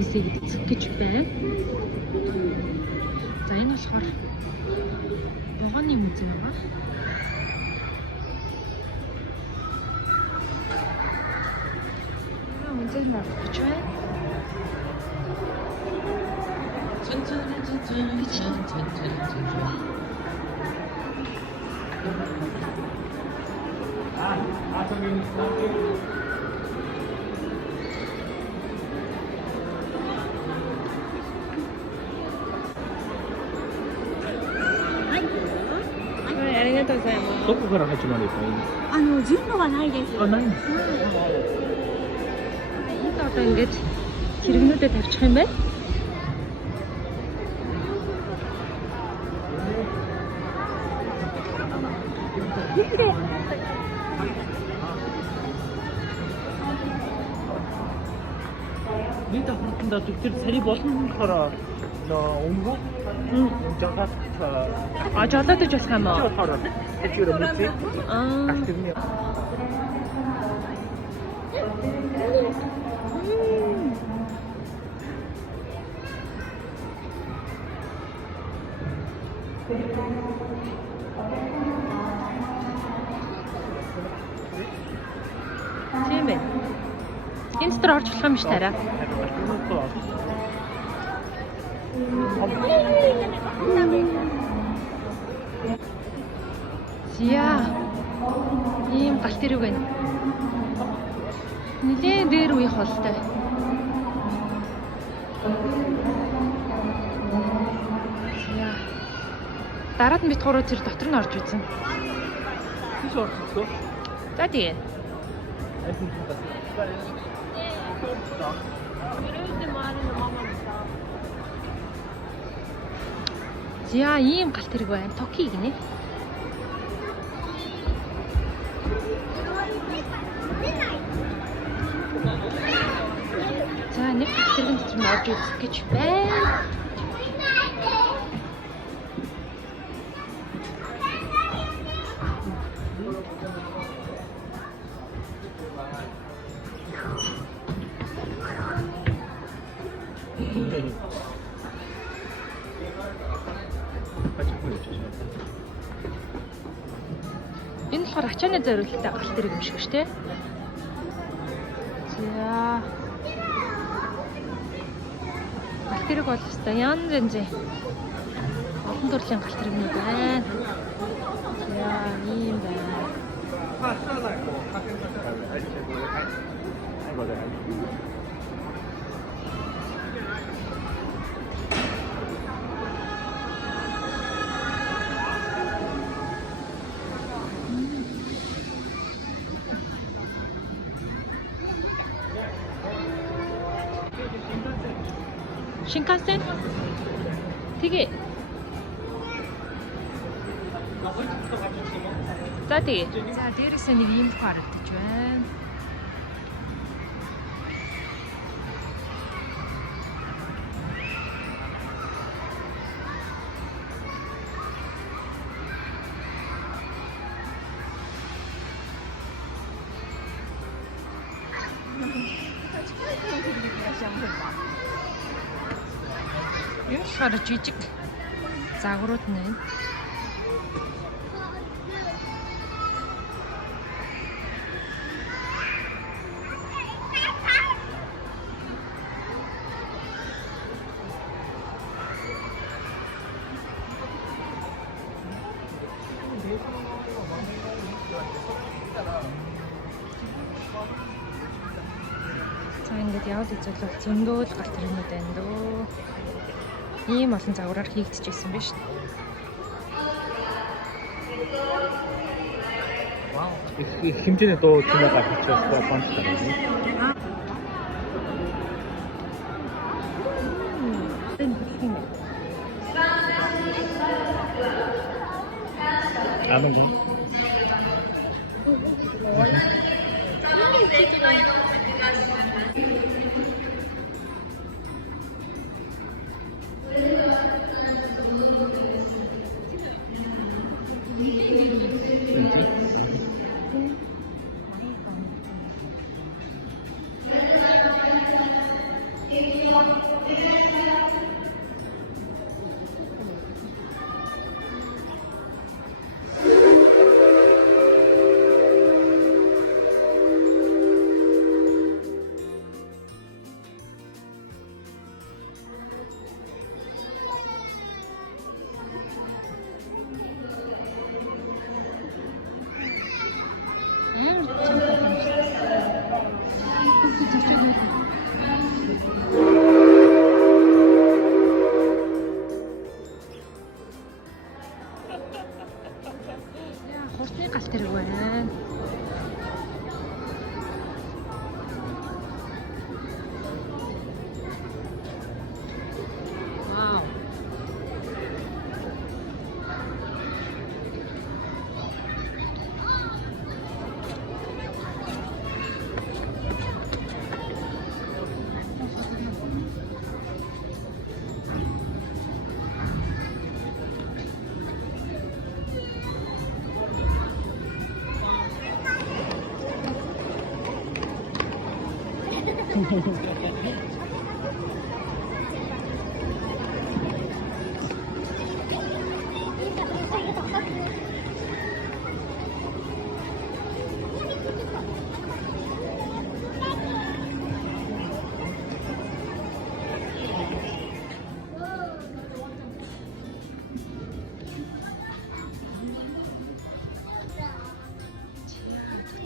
музейг үзэх гэж байна. За энэ болохоор вагоны музей байгаа. Музей марк гэж байна.どこから始まればいい？順路はないです。あ、ないんですか。Энд одоо ингэж хэрэгнүүдэд тавьчих юм байна. Бид хурданд төгтөр сарий болно болохоор өнгөө жагаад Жолоод иж болох юм уу? болохоор тэгээр мөцөө алтэрний Тийм ээ. Энэ дотор орж болох юм биш тарай. Зя. Ийм галт тэрэг байна. Нилээн дээр үеих болтой. Зя. Дараад нь бит гурав тэр дотор нь орж үзэн. тийш орчихсон. За тэгээ. Зя ийм галт тэрэг байна. Токи гинэ. За нэг галт тэрэг дотор нь орж үзэх гэж байна. Энэ болохоор ачааны зориулалттай галт тэрэг юм шиг шүү дээ. За. Галт тэрэг бол өстой янз янзын олон төрлийн галт тэрэгнүүд байна. За, ийм байна. Шинкансен. Тэгээ. За тэгээ. За дээрээсээ нэг юм харагдаж байна. Энэ болохоор жижиг загварууд нэ. За ингээд явал үзүүлэх зөндөө л галт тэрэгнүүд байна дөө. Ийм олон загвараар хийгдчихсэн байна шүү дээ. Вау. Их хэмжээний дуу тэмээ гаргаж байна байна. Анан гоо. Яа, хурцны галт хэрэг байна. Вау.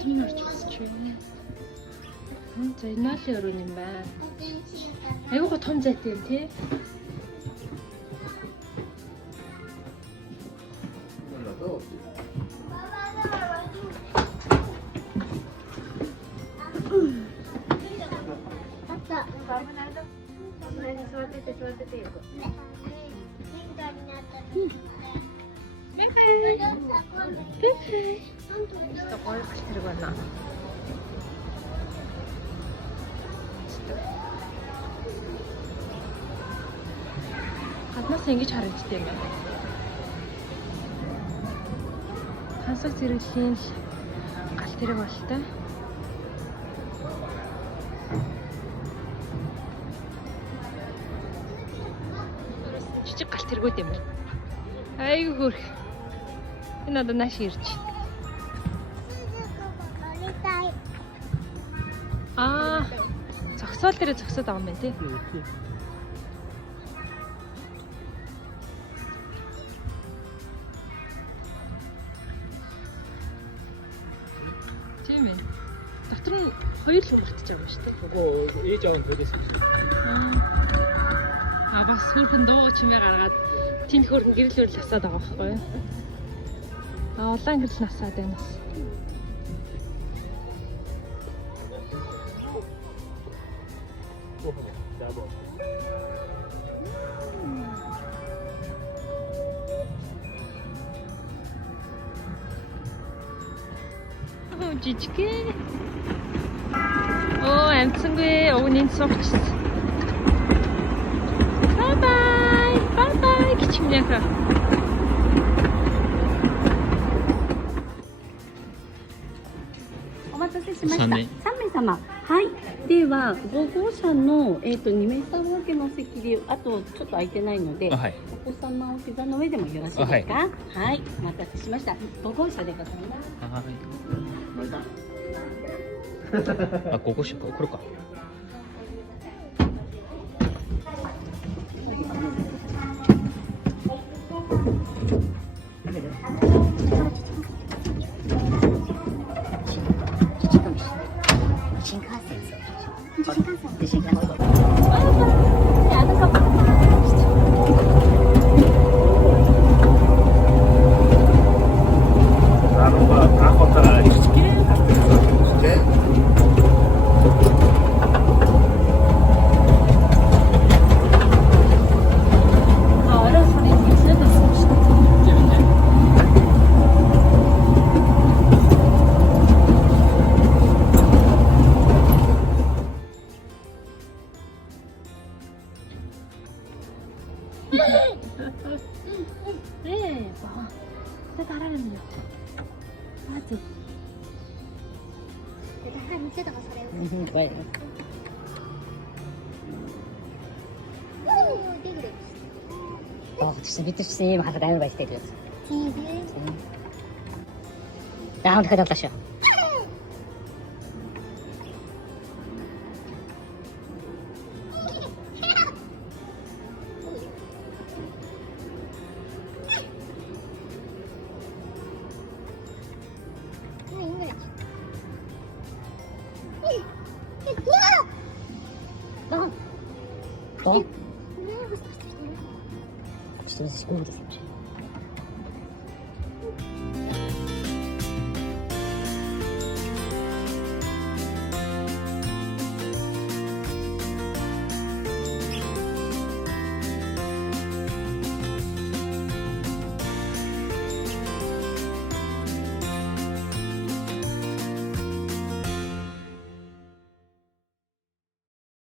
Тим орж үзэж байна. За энэ л өрөө юм байна. Айгуу том зайтай юм тий. 진짜 гоё галт хэрэг байна. Гаднаас ингэж харагддаг юм байна. Хансаг зэрэглэлийн галт хэрэг болтой. Жижиг галт хэрэгүүд юм байна. Айгу хөрх. Энэ одоо нааш ирж. Зогсоол дээр зогсоод байгаа юм байна тий. Тийм ээ. Дотор нь хоёр л ууртаж байгаа шүү дээ. 그거 ээж аав нь төлөөсөн. Бас хөрхөн дуу чимээ гаргаад тэнх хөрхөн гэрэл өрл асаад байгаа байхгүй юу? Улаан гэрэл насаад байна. Жижигхэн. Амтсангүй өвний суугчсан. Бай бай. Бай бай гэж юмяха.お待たせしました。3名様。はい。では、5号車の、2名様分けの席で、あとちょっと空いてないので、はい。お子様を膝の上でもよろしいですか。はい。お待たせしました。5号車でございます。あ、ここしか、これか。新幹線。네, 와, 근데 달아내요. 맞지? 내가 한 이때다가 살아요. 네. 어디 그래? 비트씨 하다가는 거 있어요. TV. 나 한번 가져왔다셔. た？ねえ、もしかしてちょっと私ゴールさん